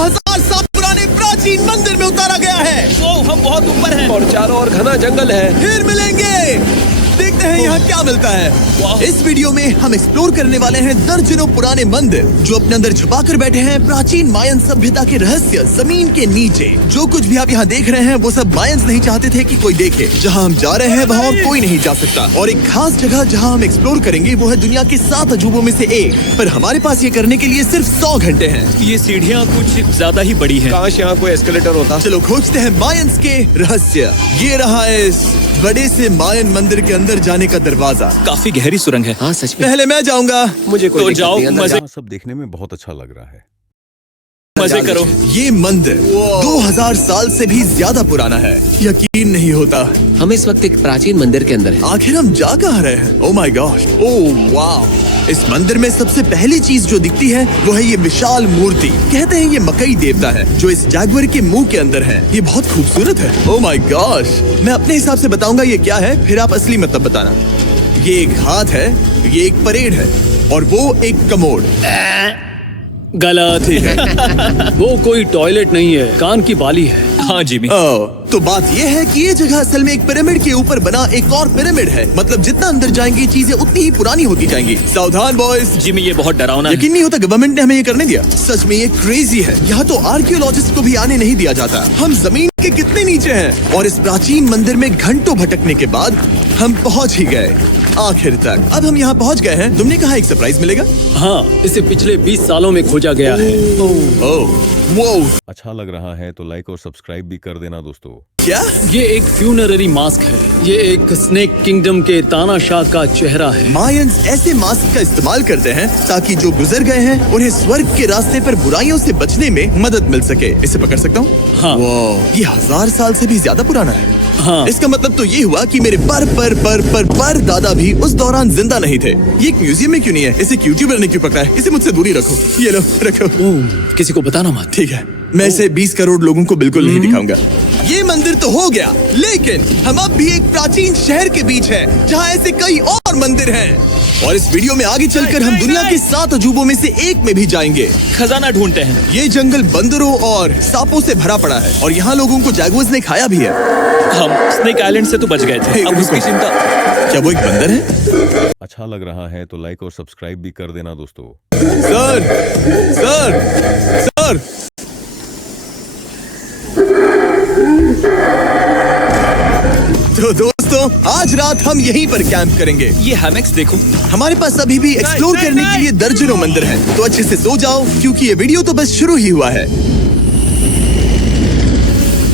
2000 साल पुराने प्राचीन मंदिर में उतारा गया है। हम बहुत ऊपर हैं और चारों ओर घना जंगल है। फिर मिलेंगे, देखते हैं यहाँ क्या मिलता है। इस वीडियो में हम एक्सप्लोर करने वाले हैं दर्जनों पुराने मंदिर जो अपने अंदर छुपा कर बैठे हैं प्राचीन मायन सभ्यता के रहस्य जमीन के नीचे। जो कुछ भी आप यहाँ देख रहे हैं वो सब मायंस नहीं चाहते थे कि कोई देखे। जहाँ हम जा रहे हैं वहाँ और कोई नहीं जा सकता। और एक खास जगह जहाँ हम एक्सप्लोर करेंगे वो है दुनिया के 7 अजूबों में से एक। पर हमारे पास ये करने के लिए सिर्फ 100 घंटे हैं। ये सीढ़ियाँ कुछ ज्यादा ही बड़ी हैं। काश यहाँ कोई एस्केलेटर होता। चलो खोजते हैं मायंस के रहस्य। ये रहा इस बड़े से मायन मंदिर के अंदर जाने का दरवाजा। काफी गहरी सुरंग है। हाँ सच में। पहले मैं जाऊंगा। मुझे कोई तो दिक्कत जाओ, नहीं, अंदर मजे जाओ। सब देखने में बहुत अच्छा लग रहा है। मजे करो। ये मंदिर 2000 साल से भी ज्यादा पुराना है। यकीन नहीं होता। हम इस वक्त एक प्राचीन मंदिर के अंदर हैं। आखिर हम जा कहाँ रहे हैं? ओह माय गॉड, ओह वाह। इस मंदिर में सबसे पहली चीज जो दिखती है वो है ये विशाल मूर्ति। कहते हैं ये मकई देवता है जो इस जैगुआर के मुंह के अंदर है। ये बहुत खूबसूरत है। ओह माय गॉश, मैं अपने हिसाब से बताऊंगा ये क्या है, फिर आप असली मतलब बताना। ये एक हाथ है, ये एक परेड है और वो एक कमोड। गलत वो कोई टॉयलेट नहीं है, कान की बाली है। हाँ जिमी। तो बात यह है कि ये जगह असल में एक पिरामिड के ऊपर बना एक और पिरामिड है। मतलब जितना अंदर जाएंगे चीजें उतनी ही पुरानी होती जाएंगी। सावधान बॉयज। जिमी ये बहुत डरावना है। यकीन नहीं होता गवर्नमेंट ने हमें ये करने दिया। सच में ये क्रेजी है। यहाँ तो आर्कियोलॉजिस्ट को भी आने नहीं दिया जाता। हम जमीन के कितने नीचे हैं और इस प्राचीन मंदिर में घंटों भटकने के बाद हम पहुँच ही गए आखिर तक। अब हम यहाँ पहुँच गए हैं। तुमने कहा एक सरप्राइज मिलेगा। हाँ, इसे पिछले 20 सालों में खोजा गया है। ओह वो अच्छा लग रहा है तो लाइक और सब्सक्राइब भी कर देना दोस्तों। क्या? ये एक फ्यूनररी मास्क है। ये एक स्नेक किंगडम के तानाशाह का चेहरा है। मायंस ऐसे मास्क का इस्तेमाल करते हैं ताकि जो गुजर गए हैं उन्हें स्वर्ग के रास्ते पर बुराइयों से बचने में मदद मिल सके। इसे पकड़ सकता हूँ? हाँ। ये 1000 साल से भी ज्यादा पुराना है। हाँ। इसका मतलब तो ये हुआ कि मेरे पर दादा भी उस दौरान जिंदा नहीं थे। ये एक म्यूजियम में क्यों नहीं है? इसे यूट्यूबर ने क्यों पकड़ा है? इसे मुझसे दूरी रखो। ये लो रखो। किसी को बताना मत। ठीक है, मैं इसे 20 करोड़ लोगों को बिल्कुल नहीं दिखाऊंगा। ये मंदिर तो हो गया, लेकिन हम अब भी एक प्राचीन शहर के बीच हैं, जहाँ ऐसे कई और मंदिर हैं। और इस वीडियो में आगे चलकर हम दुनिया के 7 अजूबों में से एक में भी जाएंगे। खजाना ढूंढते हैं। ये जंगल बंदरों और सांपों से भरा पड़ा है और यहाँ लोगों को जैगुआर्स ने खाया भी है। हम स्नेक आइलैंड से तो बच गए थे। अब उसकी चिंता। क्या वो एक बंदर है? अच्छा लग रहा है तो लाइक और सब्सक्राइब भी कर देना दोस्तों। सर सर सर तो दोस्तों आज रात हम यहीं पर कैंप करेंगे। ये हैमेक्स देखो। हमारे पास अभी भी एक्सप्लोर करने के लिए दर्जनों मंदिर हैं, तो अच्छे से सो जाओ क्योंकि ये वीडियो तो बस शुरू ही हुआ है।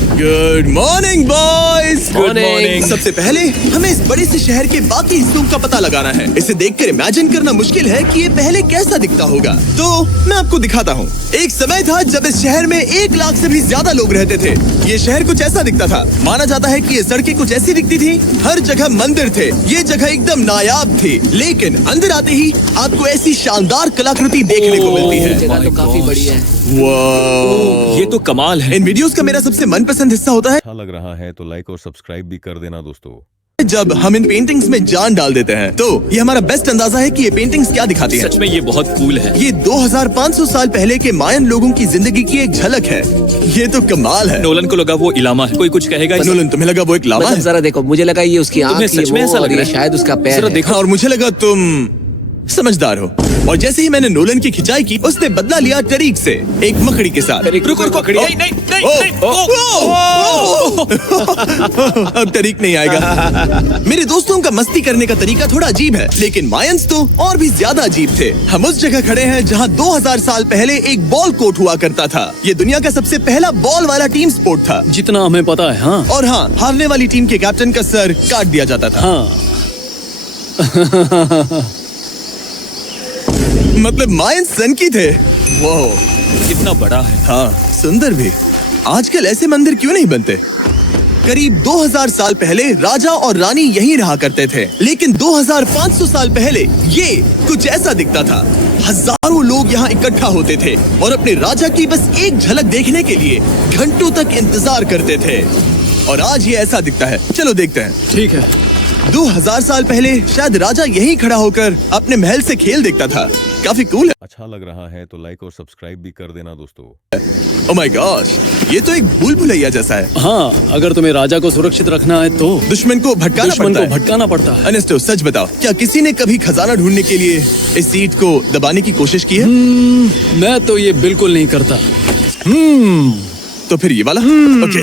Good morning boys. Good morning. सबसे पहले हमें इस बड़े से शहर के बाकी हिस्सों का पता लगाना है। इसे देखकर इमेजिन करना मुश्किल है कि ये पहले कैसा दिखता होगा। तो मैं आपको दिखाता हूँ। एक समय था जब इस शहर में 1 लाख से भी ज्यादा लोग रहते थे। ये शहर कुछ ऐसा दिखता था। माना जाता है कि ये सड़कें कुछ ऐसी दिखती थी। हर जगह मंदिर थे। ये जगह एकदम नायाब थी, लेकिन अंदर आते ही आपको ऐसी शानदार कलाकृति देखने को मिलती है। जगह तो काफी बड़ी है। वाह, ये तो कमाल है। इन वीडियोस का मेरा सबसे मनपसंद हिस्सा होता है अच्छा लग रहा है तो लाइक और सब्सक्राइब भी कर देना दोस्तों। जब हम इन पेंटिंग्स में जान डाल देते हैं। तो ये हमारा बेस्ट अंदाजा है कि ये पेंटिंग्स क्या दिखाती हैं। सच में ये बहुत कूल है। ये 2500 साल पहले के मायन लोगों की जिंदगी की एक झलक है। ये तो कमाल है। नोलन को लगा वो इलामा है। कोई कुछ कहेगा? नोलन, तुम्हें लगा वो एक लावा मतलब है? जरा देखो, मुझे लगा ये उसकी आँख तुम्हें ही सच में वो ऐसा और लग रहा ये है? शायद उसका पैर जरा है। देखो। और मुझे लगा तुम समझदार हो। और जैसे ही मैंने नोलन की खिंचाई की, उसने बदला लिया टरीक से, एक मकड़ी के साथ। रुको रुको। नहीं नहीं नहीं नहीं। अब टरीक नहीं आएगा। मेरे दोस्तों का मस्ती करने का तरीका थोड़ा अजीब है, लेकिन मायंस तो और भी ज्यादा अजीब थे। हम उस जगह खड़े हैं जहां 2000 साल पहले एक बॉल कोर्ट हुआ करता था। ये दुनिया का सबसे पहला बॉल वाला टीम स्पोर्ट था। जितना हमें पता है। हाँ और हाँ, हारने वाली टीम के कैप्टन का सर काट दिया जाता था। हाँ। मतलब मायंस सनकी थे। वो कितना बड़ा है। हाँ, सुंदर भी। आजकल ऐसे मंदिर क्यों नहीं बनते? करीब 2000 साल पहले राजा और रानी यहीं रहा करते थे, लेकिन 2500 साल पहले ये कुछ ऐसा दिखता था। हजारों लोग यहाँ इकट्ठा होते थे और अपने राजा की बस एक झलक देखने के लिए घंटों तक इंतजार करते थे। और आज ये ऐसा दिखता है। चलो देखते हैं। ठीक है। 2000 साल पहले शायद राजा यहीं खड़ा होकर अपने महल से खेल देखता था। काफी कूल है। अच्छा लग रहा है तो लाइक और सब्सक्राइब भी कर देना दोस्तों। ओ माय गॉश, ये तो एक भूल भुलैया जैसा है। हाँ, अगर तुम्हें राजा को सुरक्षित रखना है तो दुश्मन को भटकाना पड़ता है। अनेस्टो, सच बताओ, क्या किसी ने कभी खजाना ढूंढने के लिए इस सीट को दबाने की कोशिश की है? मैं तो ये बिल्कुल नहीं करता। तो फिर ये वाला? ओके,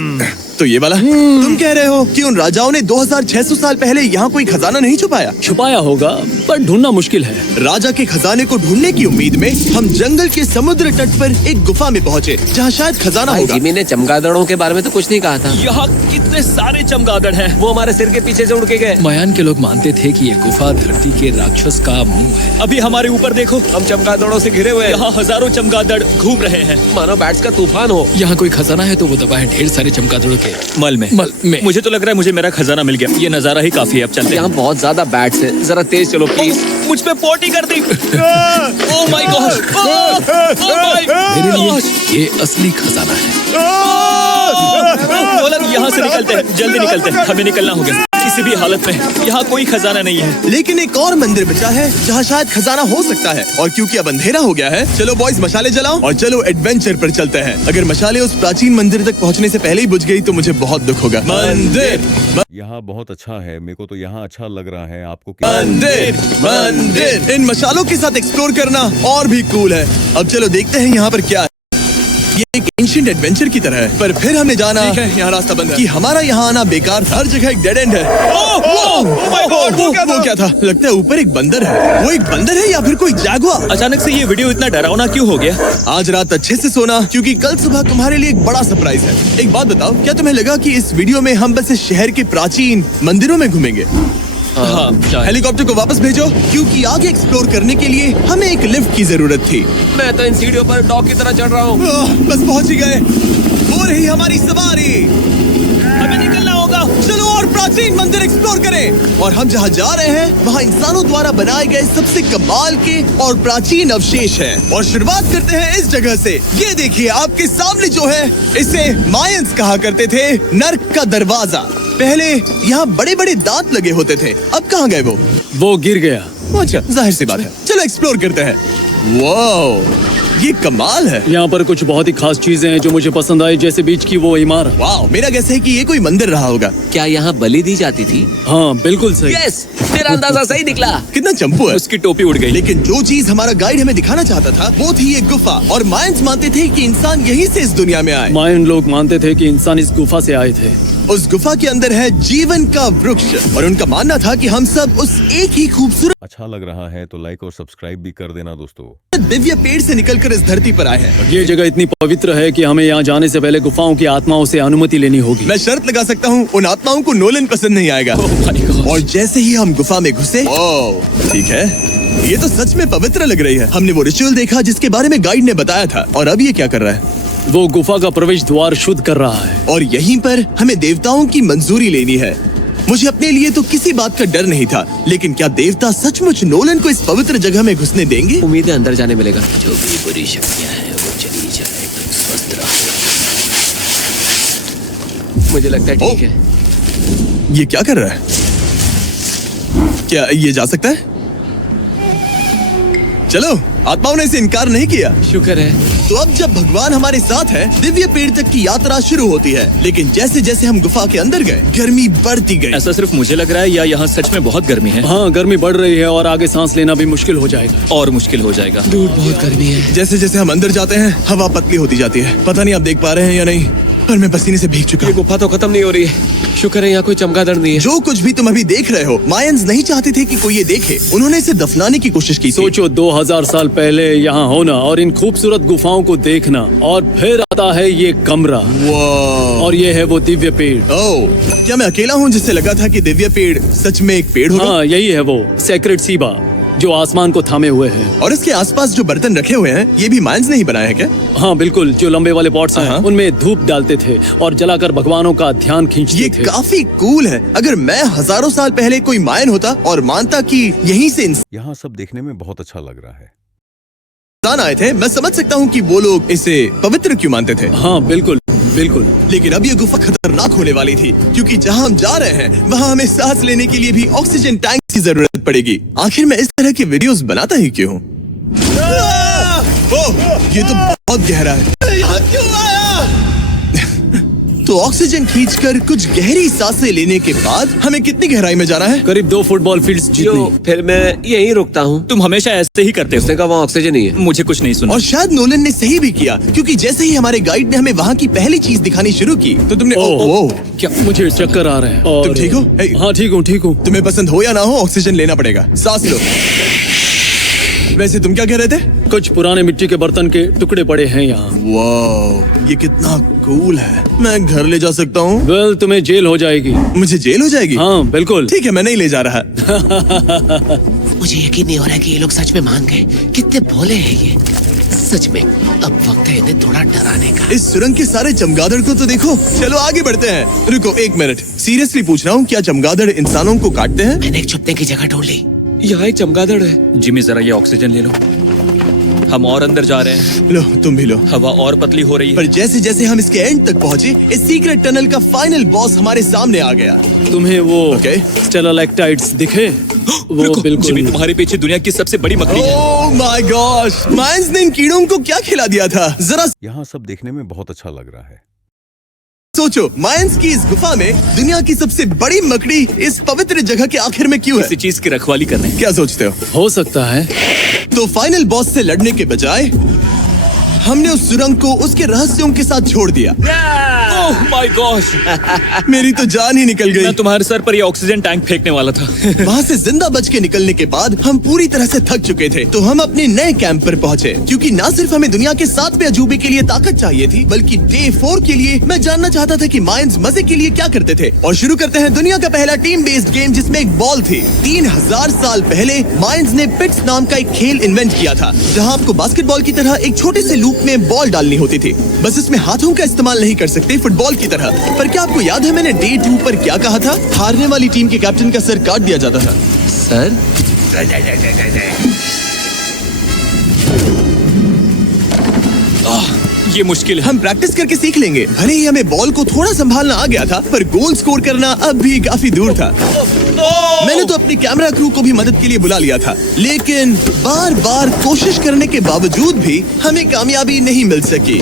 तो ये वाला? तुम कह रहे हो कि उन राजाओं ने 2600 साल पहले यहाँ कोई खजाना नहीं छुपाया होगा, पर ढूंढना मुश्किल है। राजा के खजाने को ढूंढने की उम्मीद में हम जंगल के समुद्र तट पर एक गुफा में पहुँचे, जहाँ शायद खजाना भाई होगा। जिमी ने चमगादड़ों के बारे में तो कुछ नहीं कहा था। यहाँ कितने सारे चमगादड़ हैं। वो हमारे सिर के पीछे से उड़ के गए। मायान के लोग मानते थे कि ये गुफा धरती के राक्षस का मुंह है। अभी हमारे ऊपर देखो, हम चमगादड़ों से घिरे हुए हैं। यहाँ हजारों चमगादड़ घूम रहे हैं। मानो बैट्स का तूफान हो। यहाँ कोई खजाना है तो वो दबा है ढेर सारे चमगादड़ों के मल में। में। मुझे तो लग रहा है मुझे मेरा खजाना मिल गया। ये नजारा ही काफी है, अब चलते यहाँ हैं। बहुत ज्यादा बैट्स हैं। जरा तेज चलो प्लीज। मुझ पे पोटी कर दी। Oh my gosh, oh my मेरे गॉश। लिए ये असली खजाना है। नोलन, यहाँ से निकलते हैं, जल्दी निकलते हैं, हमें निकलना होगा किसी भी हालत में। यहाँ कोई खजाना नहीं है। लेकिन एक और मंदिर बचा है जहाँ शायद खजाना हो सकता है, और क्योंकि अब अंधेरा हो गया है, चलो बॉयज मशाले जलाओ और चलो एडवेंचर पर चलते हैं। अगर मशाले उस प्राचीन मंदिर तक पहुँचने से पहले ही बुझ गई तो मुझे बहुत दुख होगा। यहाँ बहुत अच्छा है, मेरे को तो यहाँ अच्छा लग रहा है। आपको मंदिर इन मशालों के साथ एक्सप्लोर करना और भी कूल है। अब चलो देखते हैं यहाँ पर क्या है। ये एक एंशिएंट एडवेंचर की तरह है, पर फिर हमने जाना यहाँ रास्ता बंद है कि हमारा यहाँ आना बेकार था। हर जगह एक डेड एंड है। वो क्या था? लगता है ऊपर एक बंदर है। वो एक बंदर है या फिर कोई जागुआर? अचानक से ये वीडियो इतना डरावना क्यों हो गया? आज रात अच्छे से सोना, क्योंकि कल सुबह तुम्हारे लिए एक बड़ा सरप्राइज है। एक बात बताओ, क्या तुम्हें लगा कि इस वीडियो में हम बस इस शहर के प्राचीन मंदिरों में घूमेंगे? हाँ, शायद। हेलीकॉप्टर को वापस भेजो, क्योंकि आगे एक्सप्लोर करने के लिए हमें एक लिफ्ट की जरूरत थी। मैं तो इन सीढ़ियों पर डॉग की तरह चढ़ रहा हूँ। बस पहुंच ही गए। हो रही हमारी सवारी। हमें निकलना होगा। चलो और प्राचीन मंदिर एक्सप्लोर करें। और हम जहाँ जा रहे हैं वहाँ इंसानों द्वारा बनाए गए सबसे कमाल के और प्राचीन अवशेष हैं। और शुरुआत करते हैं इस जगह से। ये देखिए आपके सामने जो है, इसे मायंस कहा करते थे नर्क का दरवाजा। पहले यहाँ बड़े बड़े दांत लगे होते थे, अब कहाँ गए वो गिर गया। अच्छा, जाहिर सी बात है। चलो एक्सप्लोर करते हैं। वाओ, ये कमाल है। यहाँ पर कुछ बहुत ही खास चीजें हैं जो मुझे पसंद आई, जैसे बीच की वो इमारत। वाओ, मेरा गैस है कि ये कोई मंदिर रहा होगा। क्या यहाँ बलि दी जाती थी? हाँ बिल्कुल सही। यस, मेरा अंदाजा सही निकला। कितना चंपू है। उसकी टोपी उड़ गई। लेकिन जो चीज हमारा गाइड हमें दिखाना चाहता था वो थी ये गुफा। और मायंस मानते थे कि इंसान यहीं से इस दुनिया में आए। मायन लोग मानते थे कि इंसान इस गुफा से आए थे। उस गुफा के अंदर है जीवन का वृक्ष, और उनका मानना था कि हम सब उस एक ही खूबसूरत अच्छा लग रहा है तो लाइक और सब्सक्राइब भी कर देना दोस्तों। दिव्य पेड़ से निकलकर इस धरती पर आए हैं। ये जगह इतनी पवित्र है कि हमें यहाँ जाने से पहले गुफाओं की आत्माओं से अनुमति लेनी होगी। मैं शर्त लगा सकता हूँ उन आत्माओं को नोलन पसंद नहीं आएगा। और जैसे ही हम गुफा में घुसे, ओह ठीक है, ये तो सच में पवित्र लग रही है। हमने वो रिचुअल देखा जिसके बारे में गाइड ने बताया था। और अब ये क्या कर रहा है? वो गुफा का प्रवेश द्वार शुद्ध कर रहा है। और यहीं पर हमें देवताओं की मंजूरी लेनी है। मुझे अपने लिए तो किसी बात का डर नहीं था, लेकिन क्या देवता सचमुच नोलन को इस पवित्र जगह में घुसने देंगे? उम्मीद है अंदर जाने मिलेगा। जो भी बुरी शक्तियाँ हैं वो चली जाए, तुम स्वस्थ रहो। मुझे लगता है ठीक है। ये क्या कर रहा है? क्या ये जा सकता है? चलो, आत्माओं ने इसे इनकार नहीं किया। शुक्र है। तो अब जब भगवान हमारे साथ है, दिव्य पेड़ तक की यात्रा शुरू होती है। लेकिन जैसे जैसे हम गुफा के अंदर गए, गर्मी बढ़ती गई। ऐसा सिर्फ मुझे लग रहा है या यहाँ सच में बहुत गर्मी है? हाँ, गर्मी बढ़ रही है और आगे सांस लेना भी मुश्किल हो जाएगा। और मुश्किल हो जाएगा। दूर बहुत गर्मी है। जैसे जैसे हम अंदर जाते हैं, हवा पतली होती जाती है। पता नहीं आप देख पा रहे हैं या नहीं, पर मैं पसीने से भीग चुका ये हूँ। गुफा तो खत्म नहीं हो रही है। शुक्र है यहाँ कोई चमगादड़ नहीं है। जो कुछ भी तुम अभी देख रहे हो, मायंस नहीं चाहते थे कि कोई ये देखे। उन्होंने इसे दफनाने की कोशिश की थी। सोचो 2000 साल पहले यहाँ होना और इन खूबसूरत गुफाओं को देखना, और फिर आता है ये कमरा, वाह। और ये है वो दिव्य पेड़। ओह, क्या मैं अकेला हूँ जिससे लगा था कि दिव्य पेड़ सच में एक पेड़ होगा? हाँ, यही है वो सेक्रेड सीबा जो आसमान को थामे हुए है। और इसके आसपास जो बर्तन रखे हुए हैं, ये भी मायंस ने ही बनाए हैं क्या? हाँ बिल्कुल, जो लंबे वाले पॉट्स हैं, हाँ। उनमें धूप डालते थे और जलाकर भगवानों का ध्यान खींचते ये थे। काफी कूल है। अगर मैं हजारों साल पहले कोई मायन होता और मानता कि यहीं से यहाँ सब देखने में बहुत अच्छा लग रहा है। इंसान आए थे, मैं समझ सकता हूँ कि वो लोग इसे पवित्र क्यों मानते थे। हाँ बिल्कुल बिल्कुल। लेकिन अब ये गुफा खतरनाक होने वाली थी, क्योंकि जहाँ हम जा रहे हैं वहाँ हमें सांस लेने के लिए भी ऑक्सीजन टैंक की जरूरत पड़ेगी। आखिर मैं इस तरह की वीडियोस बनाता ही क्यों हूँ? ओह, ये तो बहुत गहरा है। यहाँ क्यों आया? तो ऑक्सीजन खींचकर कुछ गहरी सांसें लेने के बाद हमें कितनी गहराई में जाना है? करीब 2 फुटबॉल फील्ड्स जो जितनी। फिर मैं यहीं रुकता हूँ। तुम हमेशा ऐसे ही करते उसने हो। कहा वहाँ ऑक्सीजन नहीं है। मुझे कुछ नहीं सुना। और शायद नोलन ने सही भी किया, क्योंकि जैसे ही हमारे गाइड ने हमें वहाँ की पहली चीज दिखानी शुरू की तो तुमने ओह, क्या मुझे चक्कर आ रहे हैं। और तुम ठीक हो? हे। हाँ ठीक हूँ। तुम्हें पसंद हो या ना हो, ऑक्सीजन लेना पड़ेगा। सांस लो। वैसे तुम क्या कह रहे थे? कुछ पुराने मिट्टी के बर्तन के टुकड़े पड़े हैं यहाँ। वाह, ये कितना कूल है। मैं घर ले जा सकता हूँ? वेल, तुम्हें जेल हो जाएगी। मुझे जेल हो जाएगी? हाँ बिल्कुल। ठीक है, मैं नहीं ले जा रहा। मुझे यकीन नहीं हो रहा है कि ये लोग सच में मान गए। कितने भोले हैं ये। सच में अब वक्त है इन्हें थोड़ा डराने का। इस सुरंग के सारे चमगादड़ को तो देखो। चलो आगे बढ़ते हैं। रुको 1 मिनट, सीरियसली पूछ रहा हूँ, क्या चमगादड़ इंसानों को काटते हैं? मैंने एक छुपने की जगह ढूंढ ली। यहाँ एक चमगादड़ है। जिमी जरा ये ऑक्सीजन ले लो। हम और अंदर जा रहे हैं। लो, तुम भी लो। हवा और पतली हो रही पर है। जैसे जैसे हम इसके एंड तक पहुँचे, इस सीक्रेट टनल का फाइनल बॉस हमारे सामने आ गया। तुम्हें वो ओके। स्टेलाक्टाइट्स दिखे? वो रुको, बिल्कुल। जिमी तुम्हारे पीछे दुनिया की सबसे बड़ी मकड़ी है। ओह माय गॉश, मायंस ने इन कीड़ों को क्या खिला दिया था? जरा यहाँ सब देखने में बहुत अच्छा लग रहा है। सोचो, मायंस की इस गुफा में दुनिया की सबसे बड़ी मकड़ी इस पवित्र जगह के आखिर में क्यों है? किसी चीज की रखवाली कर रहे हैं। क्या सोचते हो? हो सकता है। तो फाइनल बॉस से लड़ने के बजाय हमने उस सुरंग को उसके रहस्यों के साथ छोड़ दिया। ओह माय गॉश, मेरी तो जान ही निकल गई। मैं तुम्हारे सर पर ये ऑक्सीजन टैंक फेंकने वाला था। वहाँ से जिंदा बच के निकलने के बाद हम पूरी तरह से थक चुके थे, तो हम अपने नए कैंप पर पहुँचे। क्योंकि न सिर्फ हमें दुनिया के 7वें अजूबे के लिए ताकत चाहिए थी, बल्कि डे 4 के लिए मैं जानना चाहता था कि मायंस मजे के लिए क्या करते थे। और शुरू करते हैं दुनिया का पहला टीम बेस्ड गेम, जिसमें एक बॉल थी। 3000 साल पहले मायंस ने पिट्स नाम का एक खेल इन्वेंट किया था, जहाँ आपको बास्केटबॉल की तरह एक छोटे से लूप में बॉल डालनी होती थी। बस इसमें हाथों का इस्तेमाल नहीं कर सकते, फुटबॉल की तरह। पर क्या आपको याद है मैंने डे 2 पर क्या कहा था? हारने वाली टीम के कैप्टन का सर काट दिया जाता था। सर ये मुश्किल है। हम प्रैक्टिस करके सीख लेंगे। भले ही हमें बॉल को थोड़ा संभालना आ गया था, पर गोल स्कोर करना अब भी काफी दूर था। मैंने तो अपनी कैमरा क्रू को भी मदद के लिए बुला लिया था, लेकिन बार बार कोशिश करने के बावजूद भी हमें कामयाबी नहीं मिल सकी।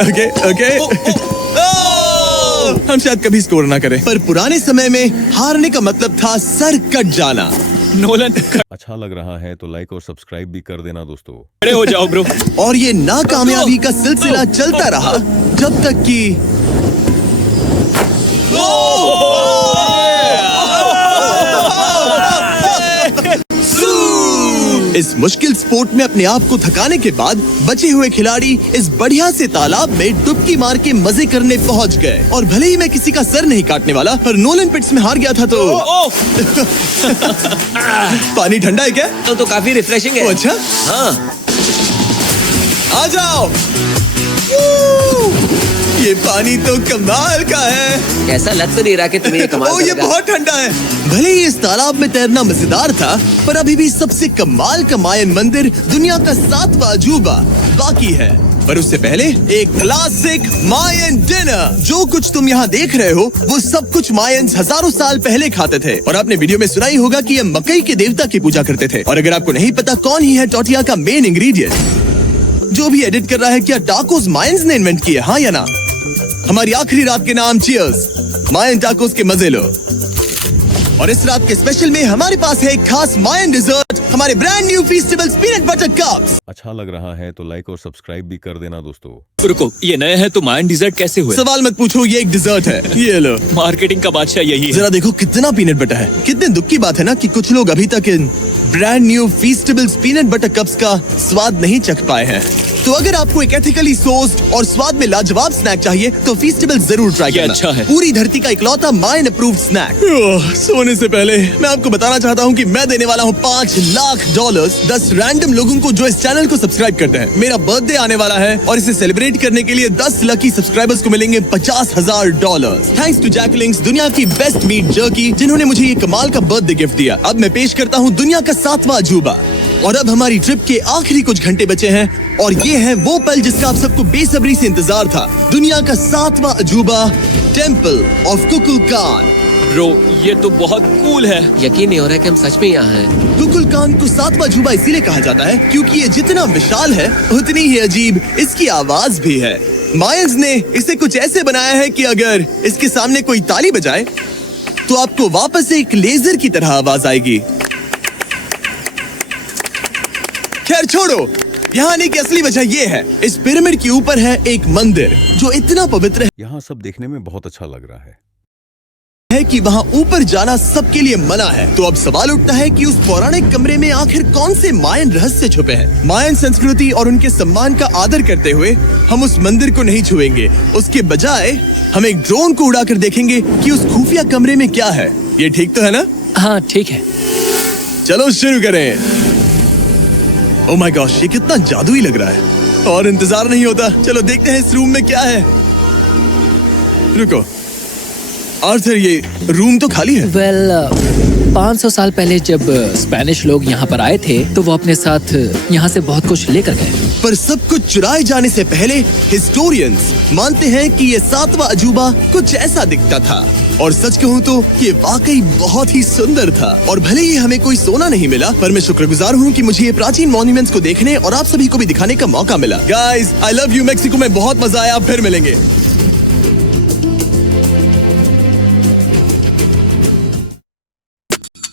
ओके हम शायद कभी स्कोर ना करें, पर पुराने समय में हारने का मतलब था सर कट जाना। नोलन, अच्छा लग रहा है तो लाइक और सब्सक्राइब भी कर देना दोस्तों। खड़े हो जाओ ब्रो। और ये नाकामयाबी का सिलसिला चलता रहा जब तक कि इस मुश्किल स्पोर्ट में अपने आप को थकाने के बाद बचे हुए खिलाड़ी इस बढ़िया से तालाब में डुबकी मार के मजे करने पहुंच गए। और भले ही मैं किसी का सर नहीं काटने वाला, पर नोलन पिट्स में हार गया था तो पानी ठंडा है क्या? तो काफी रिफ्रेशिंग है। ओ, अच्छा, हाँ, आ जाओ। ये पानी तो कमाल का है। ऐसा लग तो नहीं रहा कि तुम्हें ये कमाल ओ, ये करेगा। बहुत ठंडा है। भले ही इस तालाब में तैरना मजेदार था, पर अभी भी सबसे कमाल का मायन मंदिर, दुनिया का 7वां अजूबा बाकी है। पर उससे पहले एक क्लासिक मायन डिनर। जो कुछ तुम यहाँ देख रहे हो, वो सब कुछ मायंस हजारों साल पहले खाते थे। और आपने वीडियो में सुना ही होगा कि ये मकई के देवता की पूजा करते थे। और अगर आपको नहीं पता कौन ही है टोटिया का मेन इंग्रेडिएंट, जो भी एडिट कर रहा है, क्या टाकोस मायंस ने इन्वेंट किए, हाँ या ना? हमारी आखिरी रात के नाम चीयर्स, मायन टाकोस के मजे लो। और इस रात के स्पेशल में हमारे पास है एक खास मायन डिजर्ट, हमारे brand new Feastables peanut butter cups. अच्छा लग रहा है तो लाइक और सब्सक्राइब भी कर देना दोस्तों। रुको, ये नए हैं तो मायन डिजर्ट कैसे हुए? सवाल मत पूछो, ये एक डिजर्ट है। ये लो। मार्केटिंग का बादशाह यही है। जरा देखो कितना पीनट बटर है। कितने दुख की बात है ना कि कुछ लोग अभी तक इन brand new Feastables peanut butter cups का स्वाद नहीं चख पाए हैं। तो अगर आपको एक एथिकली सोर्स्ड और स्वाद में लाजवाब स्नैक चाहिए तो फीस्टेबल्स जरूर ट्राई ये करना। अच्छा है। पूरी धरती का इकलौता मायन अप्रूव्ड स्नैक। सोने से पहले मैं आपको बताना चाहता हूँ कि मैं देने वाला हूँ $5 लाख 10 रैंडम लोगों को जो इस चैनल को सब्सक्राइब करते हैं। मेरा बर्थडे आने वाला है और इसे सेलिब्रेट करने के लिए 10 लकी सब्सक्राइबर्स को मिलेंगे $50,000। थैंक्स टू जैकलिंग्स, दुनिया की बेस्ट मीट जर्की, जिन्होंने मुझे ये कमाल का बर्थडे गिफ्ट दिया। अब मैं पेश करता हूँ दुनिया का 7वां अजूबा। और अब हमारी ट्रिप के आखिरी कुछ घंटे बचे हैं, और ये है वो पल जिसका आप सबको बेसब्री से इंतजार था। दुनिया का 7वां अजूबा, टेम्पल ऑफ कुकुलकान। ब्रो, ये तो बहुत कूल है। यकीन नहीं हो रहा है कि हम सच में यहाँ हैं। कुकुलकान को सातवां अजूबा इसीलिए कहा जाता है क्योंकि ये जितना विशाल है उतनी ही अजीब इसकी आवाज भी है। मायंस ने इसे कुछ ऐसे बनाया है कि अगर इसके सामने कोई ताली बजाए तो आपको वापस एक लेजर की तरह आवाज आएगी। खैर छोड़ो, यहाँ आने की असली वजह ये है, इस पिरामिड के ऊपर है एक मंदिर जो इतना पवित्र यहाँ सब देखने में बहुत अच्छा लग रहा है। है कि वहाँ ऊपर जाना सबके लिए मना है। तो अब सवाल उठता है कि उस पौराणिक कमरे में आखिर कौन से मायन रहस्य छुपे हैं। मायन संस्कृति और उनके सम्मान का आदर करते हुए हम उस मंदिर को नहीं छुएंगे। उसके बजाय हम एक ड्रोन को उड़ाकर देखेंगे कि उस खुफिया कमरे में क्या है। ये ठीक तो है ना? हाँ ठीक है। चलो शुरू करें। ओह माय गॉश, ये कितना जादुई लग रहा है और इंतजार नहीं होता। चलो देखते हैं इस रूम में क्या है। रुको आर्थर, ये रूम तो खाली है। वेल 500 साल पहले जब स्पेनिश लोग यहाँ पर आए थे तो वो अपने साथ यहाँ से बहुत कुछ लेकर गए। पर सब कुछ चुराए जाने से पहले हिस्टोरियंस मानते हैं कि ये सातवां अजूबा कुछ ऐसा दिखता था। और सच कहूँ तो ये वाकई बहुत ही सुंदर था। और भले ही हमें कोई सोना नहीं मिला, पर मैं शुक्रगुजार हूँ कि मुझे ये प्राचीन मॉन्यूमेंट्स को देखने और आप सभी को भी दिखाने का मौका मिला। Guys, I love you. Mexico में बहुत मजा आया। फिर मिलेंगे।